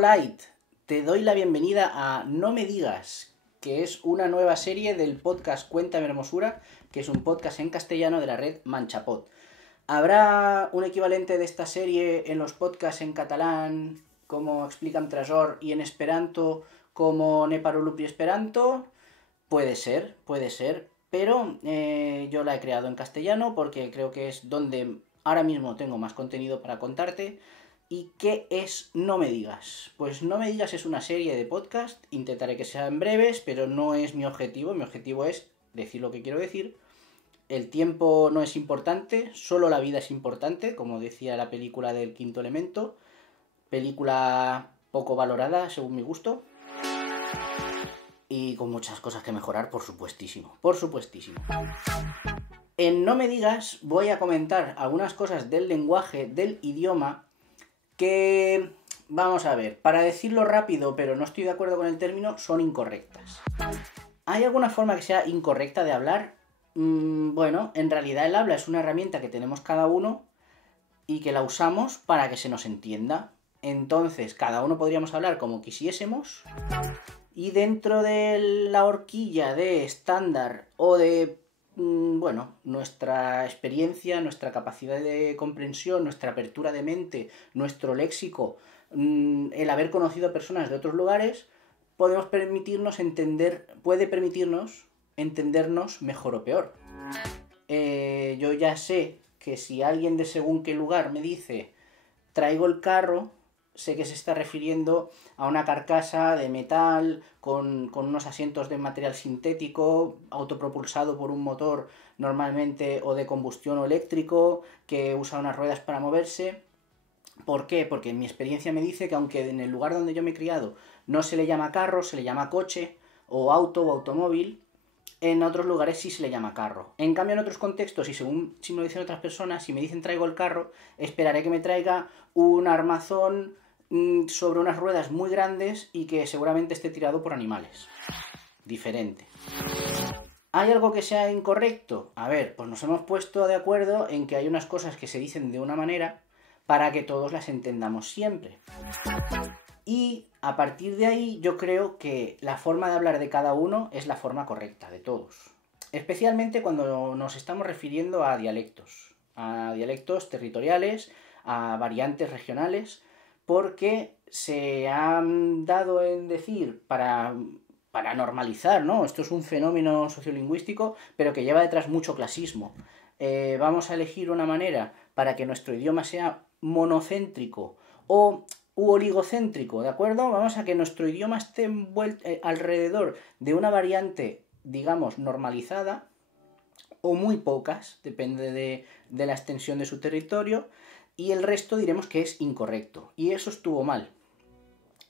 Alright, te doy la bienvenida a No Me Digas, que es una nueva serie del podcast Cuéntame Hermosura, que es un podcast en castellano de la red Manchapod. ¿Habrá un equivalente de esta serie en los podcasts en catalán, como Explica'm Tresor, y en esperanto, como Ne parlo pi esperanto? Puede ser, pero yo la he creado en castellano porque creo que es donde ahora mismo tengo más contenido para contarte. ¿Y qué es No Me Digas? Pues No Me Digas es una serie de podcast, intentaré que sean breves, pero no es mi objetivo es decir lo que quiero decir. El tiempo no es importante, solo la vida es importante, como decía la película del Quinto Elemento, película poco valorada según mi gusto, y con muchas cosas que mejorar, por supuestísimo. En No Me Digas voy a comentar algunas cosas del lenguaje, del idioma, que, vamos a ver, para decirlo rápido, pero no estoy de acuerdo con el término, son incorrectas. ¿Hay alguna forma que sea incorrecta de hablar? Bueno, en realidad el habla es una herramienta que tenemos cada uno y que la usamos para que se nos entienda. Entonces, cada uno podríamos hablar como quisiésemos y dentro de la horquilla de estándar o de nuestra experiencia, nuestra capacidad de comprensión, nuestra apertura de mente, nuestro léxico, el haber conocido a personas de otros lugares, puede permitirnos entendernos mejor o peor. Yo ya sé que si alguien de según qué lugar me dice traigo el carro, sé que se está refiriendo a una carcasa de metal con unos asientos de material sintético, autopropulsado por un motor normalmente o de combustión o eléctrico, que usa unas ruedas para moverse. ¿Por qué? Porque mi experiencia me dice que aunque en el lugar donde yo me he criado no se le llama carro, se le llama coche, o auto o automóvil, en otros lugares sí se le llama carro. En cambio, en otros contextos, y según si me lo dicen otras personas, si me dicen traigo el carro, esperaré que me traiga un armazón sobre unas ruedas muy grandes y que seguramente esté tirado por animales. Diferente. ¿Hay algo que sea incorrecto? A ver, pues nos hemos puesto de acuerdo en que hay unas cosas que se dicen de una manera para que todos las entendamos siempre. Y a partir de ahí yo creo que la forma de hablar de cada uno es la forma correcta de todos. Especialmente cuando nos estamos refiriendo a dialectos territoriales, a variantes regionales, porque se han dado en decir para normalizar, ¿no? Esto es un fenómeno sociolingüístico, pero que lleva detrás mucho clasismo. Vamos a elegir una manera para que nuestro idioma sea monocéntrico u oligocéntrico, ¿de acuerdo? Vamos a que nuestro idioma esté alrededor de una variante, digamos, normalizada, o muy pocas, depende de la extensión de su territorio, y el resto diremos que es incorrecto. Y eso estuvo mal,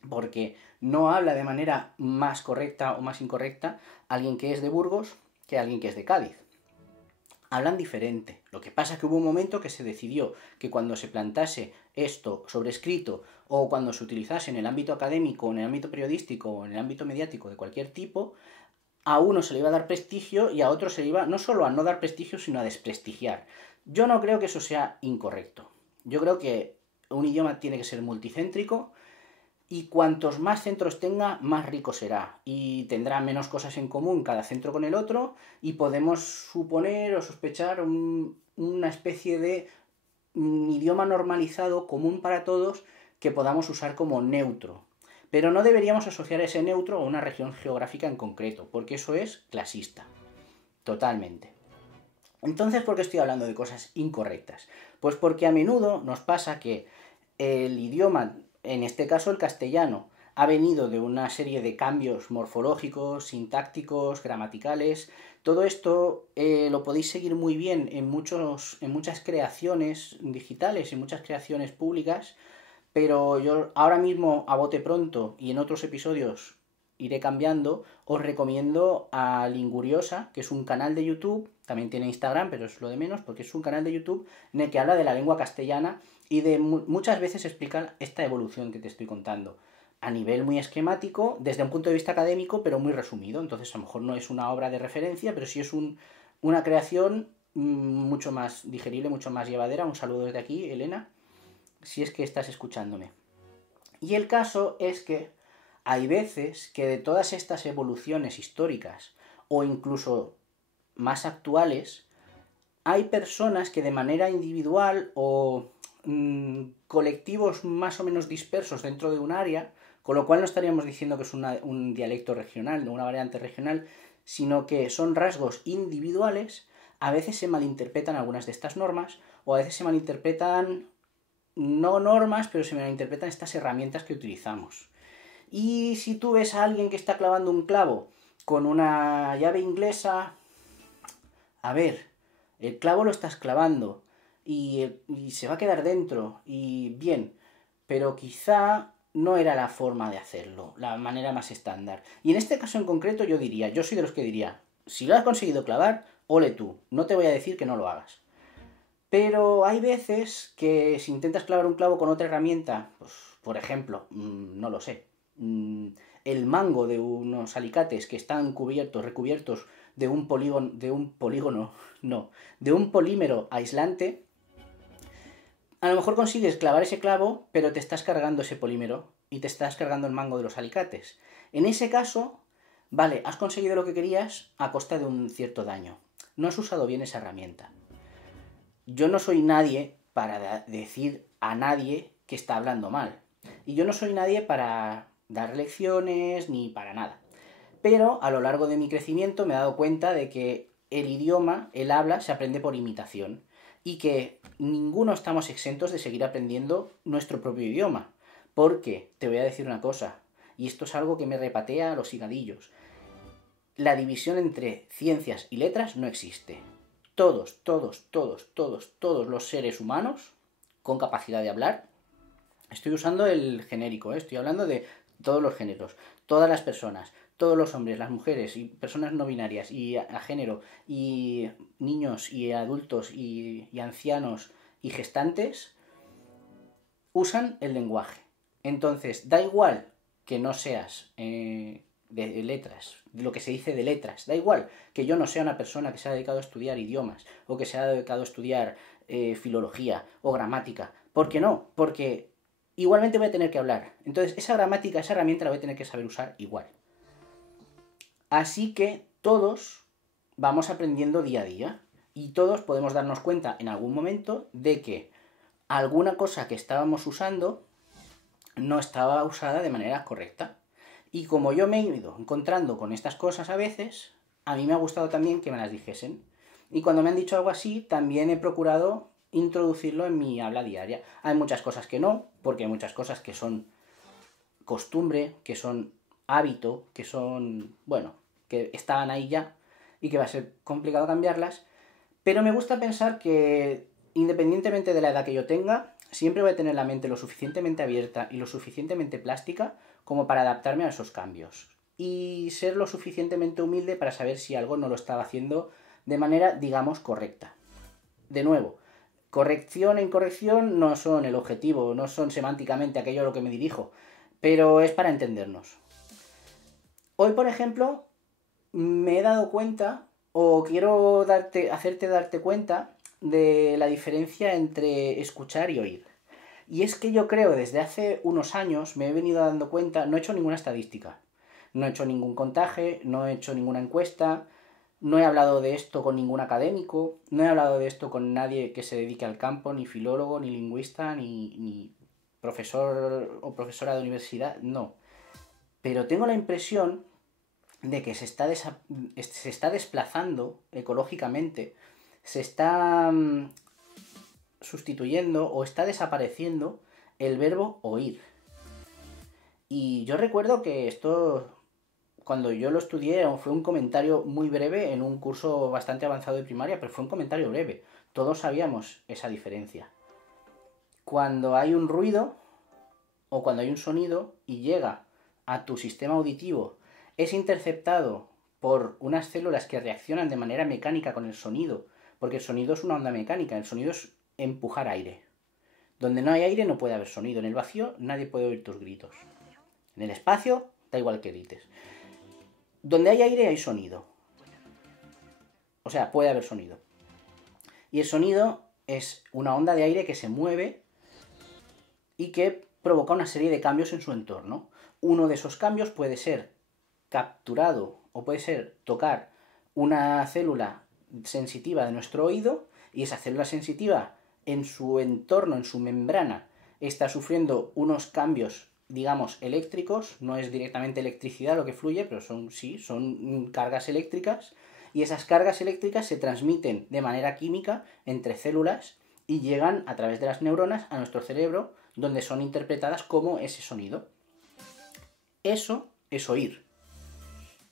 porque no habla de manera más correcta o más incorrecta alguien que es de Burgos que alguien que es de Cádiz. Hablan diferente. Lo que pasa es que hubo un momento que se decidió que cuando se plantase esto sobre escrito o cuando se utilizase en el ámbito académico, en el ámbito periodístico o en el ámbito mediático de cualquier tipo, a uno se le iba a dar prestigio y a otro se le iba no solo a no dar prestigio, sino a desprestigiar. Yo no creo que eso sea incorrecto. Yo creo que un idioma tiene que ser multicéntrico y cuantos más centros tenga, más rico será. Y tendrá menos cosas en común cada centro con el otro y podemos suponer o sospechar una especie de idioma normalizado común para todos que podamos usar como neutro. Pero no deberíamos asociar ese neutro a una región geográfica en concreto, porque eso es clasista. Totalmente. Entonces, ¿por qué estoy hablando de cosas incorrectas? Pues porque a menudo nos pasa que el idioma, en este caso el castellano, ha venido de una serie de cambios morfológicos, sintácticos, gramaticales. Todo esto lo podéis seguir muy bien en muchas creaciones digitales, en muchas creaciones públicas, pero yo ahora mismo, a bote pronto, y en otros episodios iré cambiando, os recomiendo a Linguriosa, que es un canal de YouTube, también tiene Instagram, pero es lo de menos, porque es un canal de YouTube en el que habla de la lengua castellana y muchas veces explica esta evolución que te estoy contando, a nivel muy esquemático, desde un punto de vista académico, pero muy resumido. Entonces a lo mejor no es una obra de referencia, pero sí es una creación mucho más digerible, mucho más llevadera. Un saludo desde aquí, Elena, si es que estás escuchándome. Y el caso es que hay veces que de todas estas evoluciones históricas, o incluso más actuales, hay personas que de manera individual o colectivos más o menos dispersos dentro de un área, con lo cual no estaríamos diciendo que es un dialecto regional, no una variante regional, sino que son rasgos individuales, a veces se malinterpretan algunas de estas normas, o a veces se malinterpretan no normas, pero se malinterpretan estas herramientas que utilizamos. Y si tú ves a alguien que está clavando un clavo con una llave inglesa, a ver, el clavo lo estás clavando y se va a quedar dentro y bien, pero quizá no era la forma de hacerlo, la manera más estándar. Y en este caso en concreto yo soy de los que diría, si lo has conseguido clavar, ole tú, no te voy a decir que no lo hagas. Pero hay veces que si intentas clavar un clavo con otra herramienta, pues por ejemplo, no lo sé, el mango de unos alicates que están recubiertos de un polímero aislante, a lo mejor consigues clavar ese clavo, pero te estás cargando ese polímero y te estás cargando el mango de los alicates. En ese caso, vale, has conseguido lo que querías a costa de un cierto daño. No has usado bien esa herramienta. Yo no soy nadie para decir a nadie que está hablando mal. Y yo no soy nadie para dar lecciones ni para nada. Pero a lo largo de mi crecimiento me he dado cuenta de que el idioma, el habla, se aprende por imitación. Y que ninguno estamos exentos de seguir aprendiendo nuestro propio idioma. Porque, te voy a decir una cosa, y esto es algo que me repatea a los higadillos. La división entre ciencias y letras no existe. Todos los seres humanos con capacidad de hablar, estoy usando el genérico, estoy hablando de todos los géneros, todas las personas, todos los hombres, las mujeres y personas no binarias y a género y niños y adultos y ancianos y gestantes usan el lenguaje. Entonces, da igual que no seas de letras, lo que se dice de letras, da igual que yo no sea una persona que se ha dedicado a estudiar idiomas o que se ha dedicado a estudiar filología o gramática. ¿Por qué no? Porque igualmente voy a tener que hablar. Entonces, esa gramática, esa herramienta la voy a tener que saber usar igual. Así que todos vamos aprendiendo día a día y todos podemos darnos cuenta en algún momento de que alguna cosa que estábamos usando no estaba usada de manera correcta. Y como yo me he ido encontrando con estas cosas a veces, a mí me ha gustado también que me las dijesen. Y cuando me han dicho algo así, también he procurado introducirlo en mi habla diaria. Hay muchas cosas que no, porque hay muchas cosas que son costumbre, que son hábito, que son, bueno, que estaban ahí ya y que va a ser complicado cambiarlas. Pero me gusta pensar que, independientemente de la edad que yo tenga, siempre voy a tener la mente lo suficientemente abierta y lo suficientemente plástica como para adaptarme a esos cambios. Y ser lo suficientemente humilde para saber si algo no lo estaba haciendo de manera, digamos, correcta. De nuevo, corrección e incorrección no son el objetivo, no son semánticamente aquello a lo que me dirijo, pero es para entendernos. Hoy, por ejemplo, me he dado cuenta, o quiero hacerte darte cuenta, de la diferencia entre escuchar y oír. Y es que yo creo, desde hace unos años, me he venido dando cuenta, no he hecho ninguna estadística, no he hecho ningún contaje, no he hecho ninguna encuesta, no he hablado de esto con ningún académico, no he hablado de esto con nadie que se dedique al campo, ni filólogo, ni lingüista, ni profesor o profesora de universidad, no. Pero tengo la impresión de que se está desplazando ecológicamente, se está sustituyendo o está desapareciendo el verbo oír. Y yo recuerdo que esto, cuando yo lo estudié, fue un comentario muy breve en un curso bastante avanzado de primaria, pero fue un comentario breve. Todos sabíamos esa diferencia. Cuando hay un ruido o cuando hay un sonido y llega a tu sistema auditivo, es interceptado por unas células que reaccionan de manera mecánica con el sonido, porque el sonido es una onda mecánica, el sonido es empujar aire. Donde no hay aire no puede haber sonido. En el vacío nadie puede oír tus gritos. En el espacio da igual que grites. Donde hay aire hay sonido. O sea, puede haber sonido. Y el sonido es una onda de aire que se mueve y que provoca una serie de cambios en su entorno. Uno de esos cambios puede ser capturado o puede ser tocar una célula sensitiva de nuestro oído, y esa célula sensitiva en su entorno, en su membrana, está sufriendo unos cambios, digamos, eléctricos. No es directamente electricidad lo que fluye, pero son cargas eléctricas, y esas cargas eléctricas se transmiten de manera química entre células y llegan a través de las neuronas a nuestro cerebro, donde son interpretadas como ese sonido. Eso es oír.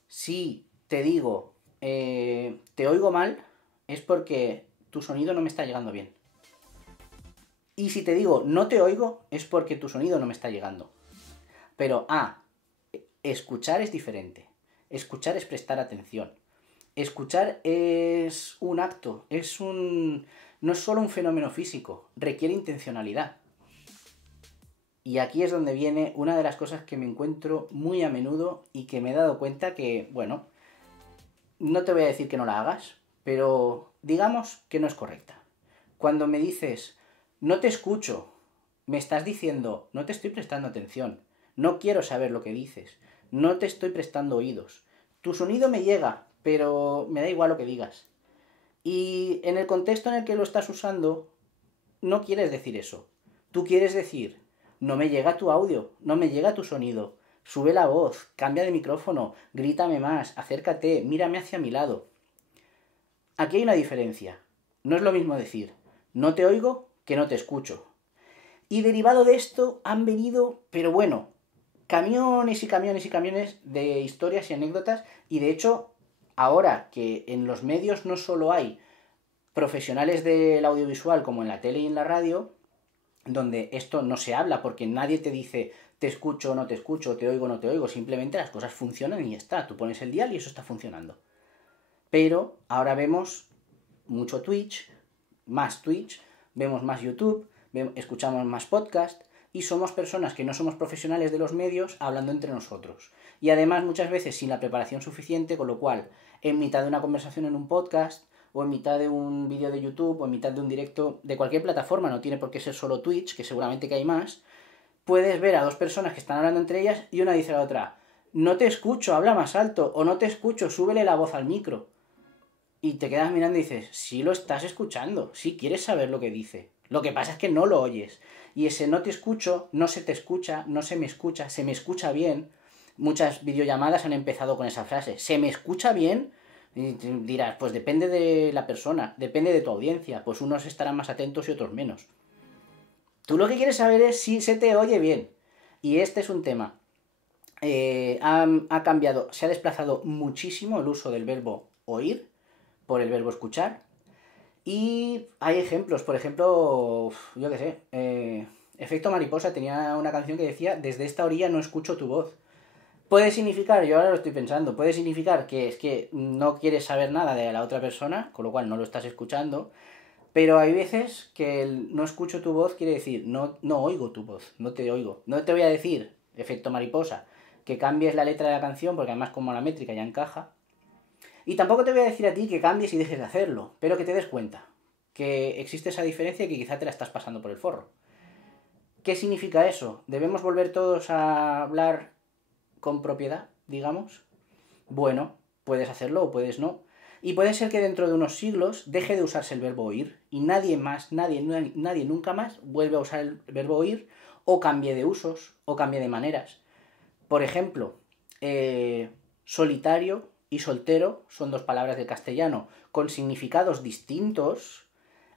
Si te digo, te oigo mal, es porque tu sonido no me está llegando bien. Y si te digo, no te oigo, es porque tu sonido no me está llegando. Pero, escuchar es diferente. Escuchar es prestar atención. Escuchar es un acto, no es solo un fenómeno físico, requiere intencionalidad. Y aquí es donde viene una de las cosas que me encuentro muy a menudo y que me he dado cuenta que, bueno, no te voy a decir que no la hagas, pero digamos que no es correcta. Cuando me dices, no te escucho, me estás diciendo, no te estoy prestando atención, no quiero saber lo que dices, no te estoy prestando oídos. Tu sonido me llega, pero me da igual lo que digas. Y en el contexto en el que lo estás usando, no quieres decir eso. Tú quieres decir, no me llega tu audio, no me llega tu sonido, sube la voz, cambia de micrófono, grítame más, acércate, mírame hacia mi lado. Aquí hay una diferencia. No es lo mismo decir, no te oigo, que no te escucho. Y derivado de esto han venido, pero bueno, camiones y camiones y camiones de historias y anécdotas, y de hecho, ahora que en los medios no solo hay profesionales del audiovisual como en la tele y en la radio, donde esto no se habla porque nadie te dice te escucho o no te escucho, te oigo o no te oigo, simplemente las cosas funcionan y ya está, tú pones el dial y eso está funcionando. Pero ahora vemos mucho Twitch, vemos más YouTube, escuchamos más podcast, y somos personas que no somos profesionales de los medios hablando entre nosotros. Y además muchas veces sin la preparación suficiente, con lo cual en mitad de una conversación en un podcast, o en mitad de un vídeo de YouTube, o en mitad de un directo de cualquier plataforma, no tiene por qué ser solo Twitch, que seguramente que hay más, puedes ver a dos personas que están hablando entre ellas y una dice a la otra, no te escucho, habla más alto, o no te escucho, súbele la voz al micro. Y te quedas mirando y dices, sí lo estás escuchando, sí quieres saber lo que dice. Lo que pasa es que no lo oyes. Y ese no te escucho, no se te escucha, no se me escucha bien. Muchas videollamadas han empezado con esa frase, ¿se me escucha bien? Y dirás, pues depende de la persona, depende de tu audiencia, pues unos estarán más atentos y otros menos. Tú lo que quieres saber es si se te oye bien. Y este es un tema. Ha cambiado, se ha desplazado muchísimo el uso del verbo oír por el verbo escuchar. Y hay ejemplos, por ejemplo, yo qué sé, Efecto Mariposa tenía una canción que decía, desde esta orilla no escucho tu voz. Puede significar, yo ahora lo estoy pensando, puede significar que es que no quieres saber nada de la otra persona, con lo cual no lo estás escuchando, pero hay veces que el no escucho tu voz quiere decir, no oigo tu voz, no te oigo. No te voy a decir, Efecto Mariposa, que cambies la letra de la canción, porque además como la métrica ya encaja. Y tampoco te voy a decir a ti que cambies y dejes de hacerlo, pero que te des cuenta que existe esa diferencia y que quizá te la estás pasando por el forro. ¿Qué significa eso? ¿Debemos volver todos a hablar con propiedad, digamos? Bueno, puedes hacerlo o puedes no. Y puede ser que dentro de unos siglos deje de usarse el verbo oír y nadie nunca más vuelve a usar el verbo oír, o cambie de usos o cambie de maneras. Por ejemplo, solitario y soltero son dos palabras del castellano con significados distintos.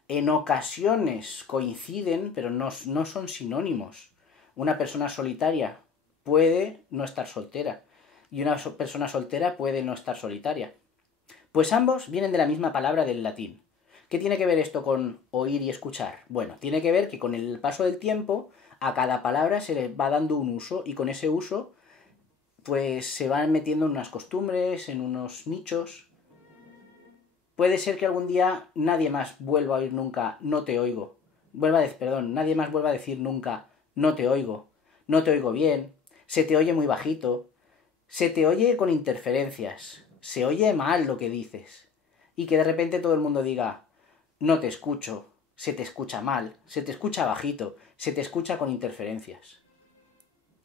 En ocasiones coinciden, pero no son sinónimos. Una persona solitaria puede no estar soltera y una persona soltera puede no estar solitaria. Pues ambos vienen de la misma palabra del latín. ¿Qué tiene que ver esto con oír y escuchar? Bueno, tiene que ver que con el paso del tiempo a cada palabra se le va dando un uso, y con ese uso pues se van metiendo en unas costumbres, en unos nichos. Puede ser que algún día nadie más vuelva a oír nunca no te oigo. Nadie más vuelva a decir nunca no te oigo bien, se te oye muy bajito, se te oye con interferencias, se oye mal lo que dices. Y que de repente todo el mundo diga, no te escucho, se te escucha mal, se te escucha bajito, se te escucha con interferencias.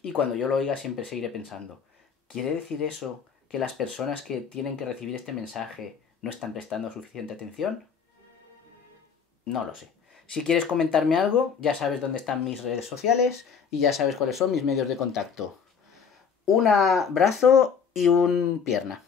Y cuando yo lo oiga siempre seguiré pensando, ¿quiere decir eso que las personas que tienen que recibir este mensaje no están prestando suficiente atención? No lo sé. Si quieres comentarme algo, ya sabes dónde están mis redes sociales y ya sabes cuáles son mis medios de contacto. Un abrazo y un pierna.